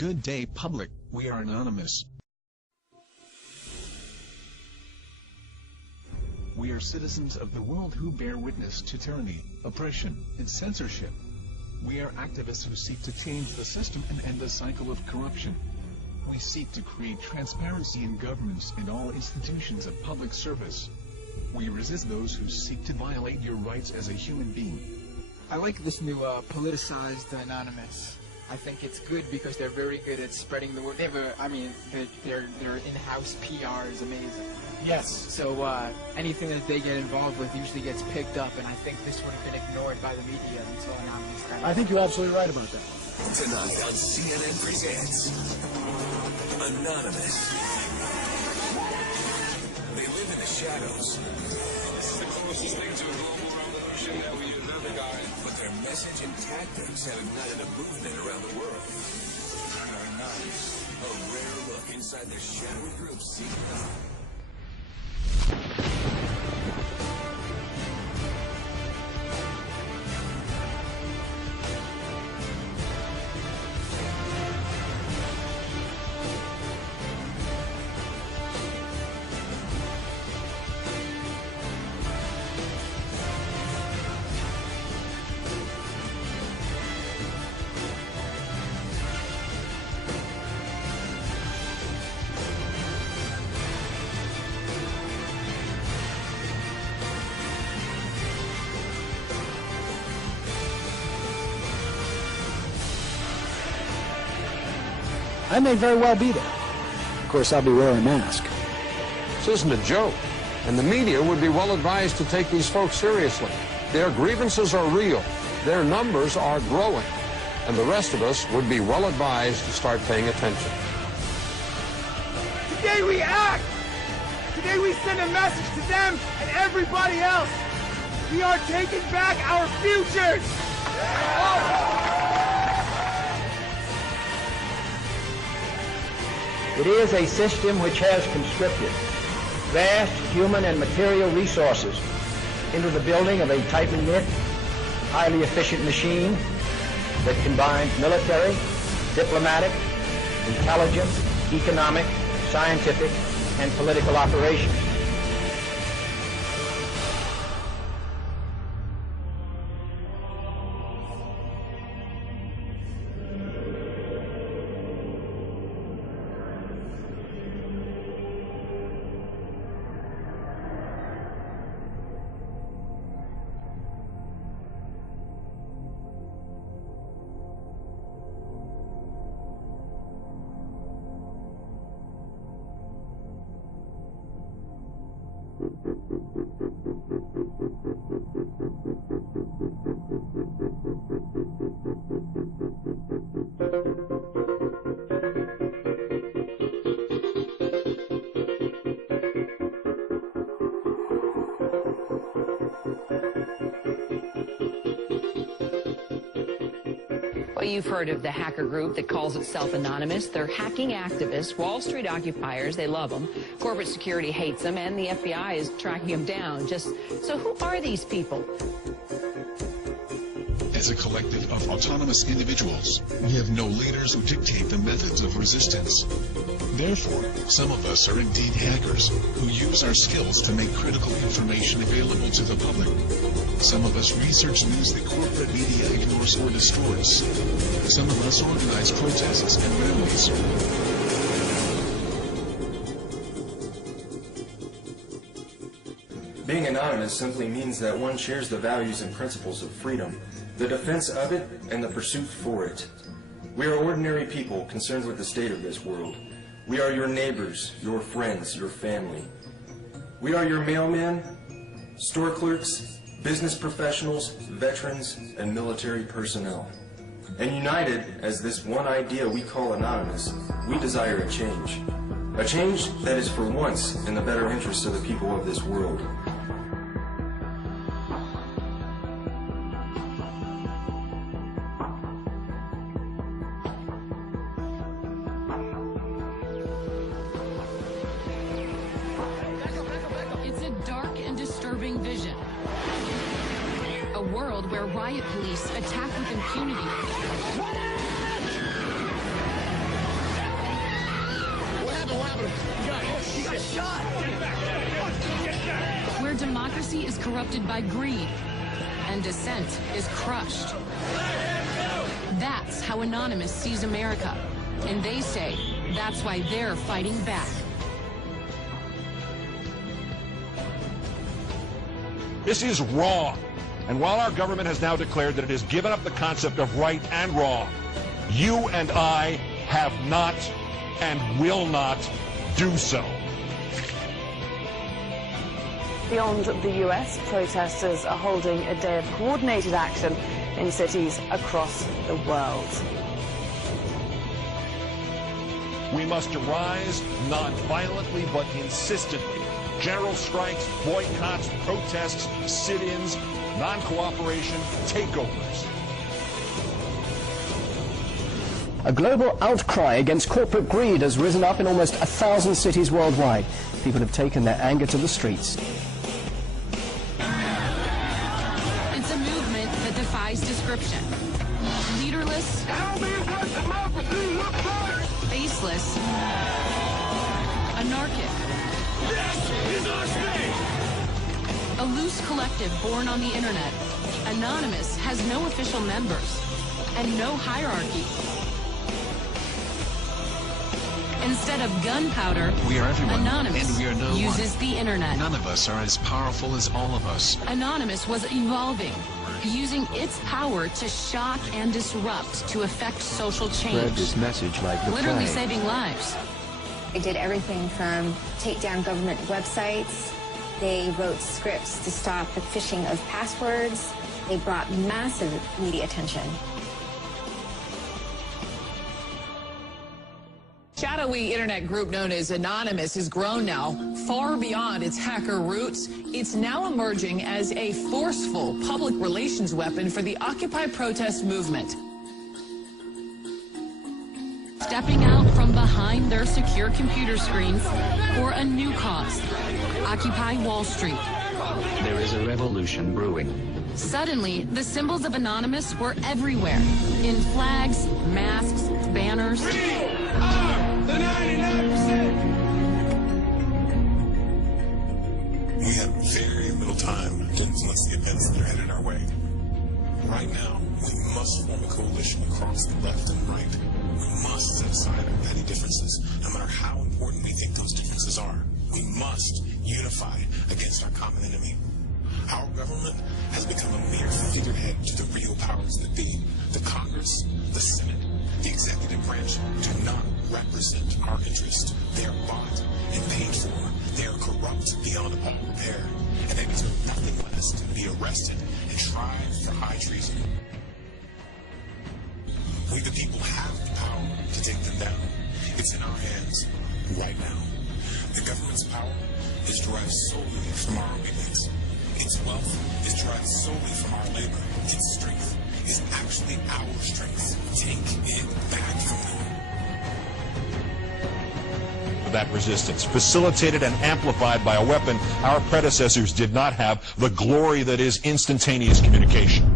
Good day, public. We are anonymous. We are citizens of the world who bear witness to tyranny, oppression, and censorship. We are activists who seek to change the system and end the cycle of corruption. We seek to create transparency in governments and all institutions of public service. We resist those who seek to violate your rights as a human being. I like this new politicized Anonymous. I think it's good because they're very good at spreading the word. They have their in-house PR is amazing. Yes. So anything that they get involved with usually gets picked up, and I think this would have been ignored by the media until Anonymous got I think you're absolutely right about that. Tonight on CNN Presents Anonymous. They live in the shadows. This is the closest thing to a global revolution that we have ever gotten. But their message and tactics have ignited a movement around the world. Anonymous, a rare look inside the shadowy group's secret life. I may very well be there. Of course, I'll be wearing a mask. This isn't a joke, and the media would be well advised to take these folks seriously. Their grievances are real, their numbers are growing, and the rest of us would be well advised to start paying attention. Today we act! Today we send a message to them and everybody else! We are taking back our futures! It is a system which has conscripted vast human and material resources into the building of a tightly knit, highly efficient machine that combines military, diplomatic, intelligence, economic, scientific, and political operations. Well, you've heard of the hacker group that calls itself Anonymous. They're hacking activists, Wall Street occupiers. They love them. Corporate security hates them, and the FBI is tracking them down. So who are these people? As a collective of autonomous individuals, we have no leaders who dictate the methods of resistance. Therefore, some of us are indeed hackers, who use our skills to make critical information available to the public. Some of us research news that corporate media ignores or destroys. Some of us organize protests and rallies. Being anonymous simply means that one shares the values and principles of freedom, the defense of it, and the pursuit for it. We are ordinary people concerned with the state of this world. We are your neighbors, your friends, your family. We are your mailmen, store clerks, business professionals, veterans, and military personnel. And united as this one idea we call Anonymous, we desire a change. A change that is for once in the better interests of the people of this world. It's a dark and disturbing vision. A world where riot police attack with impunity. careful, what happened? He got shot. Get back. Where democracy is corrupted by greed and dissent is crushed. That's how Anonymous sees America. And they say that's why they're fighting back. This is wrong. And while our government has now declared that it has given up the concept of right and wrong, you and I have not and will not do so. Beyond the US, protesters are holding a day of coordinated action in cities across the world. We must rise not violently but insistently. General strikes, boycotts, protests, sit-ins, non-cooperation, takeovers. A global outcry against corporate greed has risen up in almost 1,000 cities worldwide. People have taken their anger to the streets. It's a movement that defies description. Leaderless, faceless, anarchic. This is our state! A loose collective born on the internet. Anonymous has no official members and no hierarchy. Instead of gunpowder, We are everyone, Anonymous and we are no uses one. the internet. None of us are as powerful as all of us. Anonymous was evolving, using its power to shock and disrupt to affect social change. Spread this message like the Literally plague. saving lives. They did everything from take down government websites. They wrote scripts to stop the phishing of passwords. They brought massive media attention. Shadowy internet group known as Anonymous has grown now far beyond its hacker roots. It's now emerging as a forceful public relations weapon for the Occupy protest movement. Stepping out from behind their secure computer screens for a new cause. Occupy Wall Street. There is a revolution brewing. Suddenly, the symbols of Anonymous were everywhere. In flags, masks, banners. The 99%! We have very little time to influence the events that are headed our way. Right now, we must form a coalition across the left and right. We must set aside our petty differences, no matter how important we think those differences are. We must unify against our common enemy. Our government has become a mere figurehead to the real powers that be. The Congress, the Senate, the executive branch do not represent our interest. They are bought and paid for. They are corrupt beyond all repair. And they deserve nothing less than to be arrested and tried for high treason. We the people have the power to take them down. It's in our hands right now. The government's power is derived solely from our obedience. Its wealth is derived solely from our labor. Its strength is actually our strength. Take it back from them. That resistance, facilitated and amplified by a weapon our predecessors did not have, the glory that is instantaneous communication.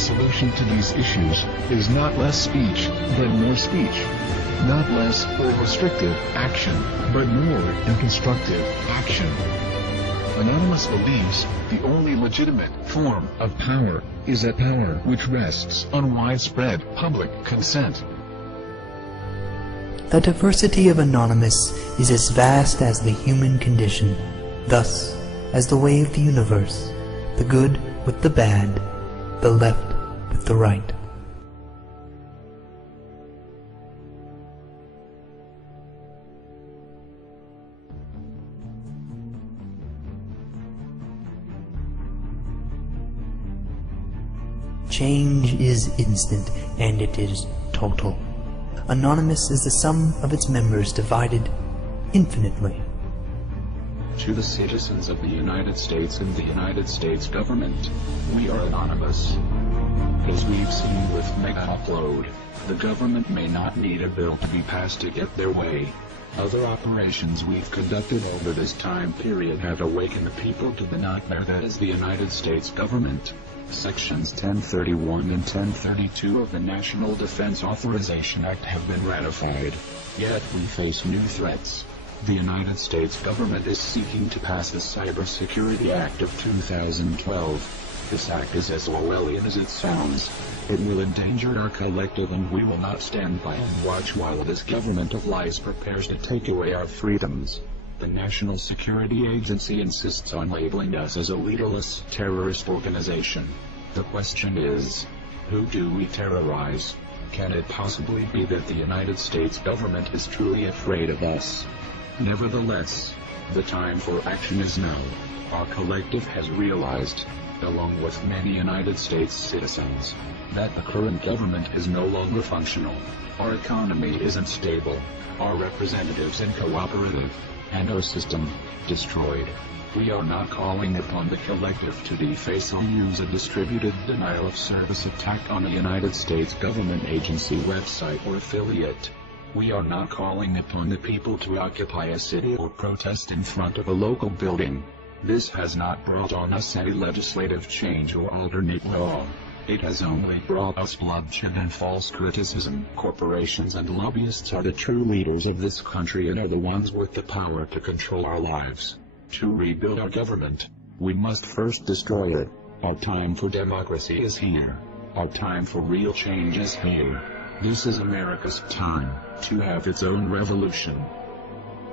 solution to these issues is not less speech, but more speech. Not less or restrictive action, but more and constructive action. Anonymous believes the only legitimate form of power is a power which rests on widespread public consent. The diversity of Anonymous is as vast as the human condition, thus, as the way of the universe, the good with the bad, the left with the right. Change is instant, and it is total. Anonymous is the sum of its members divided infinitely. To the citizens of the United States and the United States government, we are anonymous. As we've seen with Mega Upload, the government may not need a bill to be passed to get their way. Other operations we've conducted over this time period have awakened the people to the nightmare that is the United States government. Sections 1031 and 1032 of the National Defense Authorization Act have been ratified. Yet we face new threats. The United States government is seeking to pass the Cybersecurity Act of 2012. This act is as Orwellian as it sounds. It will endanger our collective, and we will not stand by and watch while this government of lies prepares to take away our freedoms. The National Security Agency insists on labeling us as a leaderless terrorist organization. The question is, who do we terrorize? Can it possibly be that the United States government is truly afraid of us? Nevertheless, the time for action is now. Our collective has realized, along with many United States citizens, that the current government is no longer functional. Our economy isn't stable, our representatives uncooperative, and our system destroyed. We are not calling upon the collective to deface or use a distributed denial of service attack on a United States government agency, website, or affiliate. We are not calling upon the people to occupy a city or protest in front of a local building. This has not brought on us any legislative change or alternate law. It has only brought us bloodshed and false criticism. Corporations and lobbyists are the true leaders of this country and are the ones with the power to control our lives. To rebuild our government, we must first destroy it. Our time for democracy is here. Our time for real change is here. This is America's time to have its own revolution.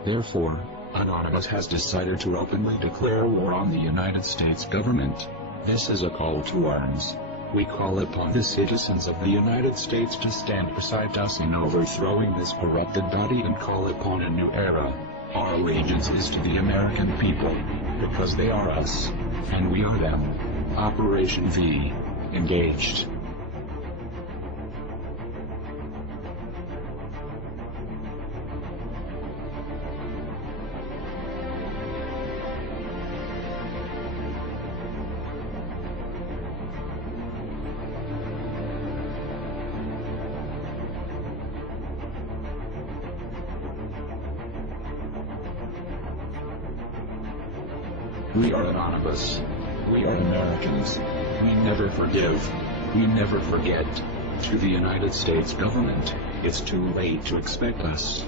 Therefore, Anonymous has decided to openly declare war on the United States government. This is a call to arms. We call upon the citizens of the United States to stand beside us in overthrowing this corrupted body and call upon a new era. Our allegiance is to the American people, because they are us, and we are them. Operation V. Engaged. We are Anonymous. We are Americans. We never forgive. We never forget. To the United States government, it's too late to expect us.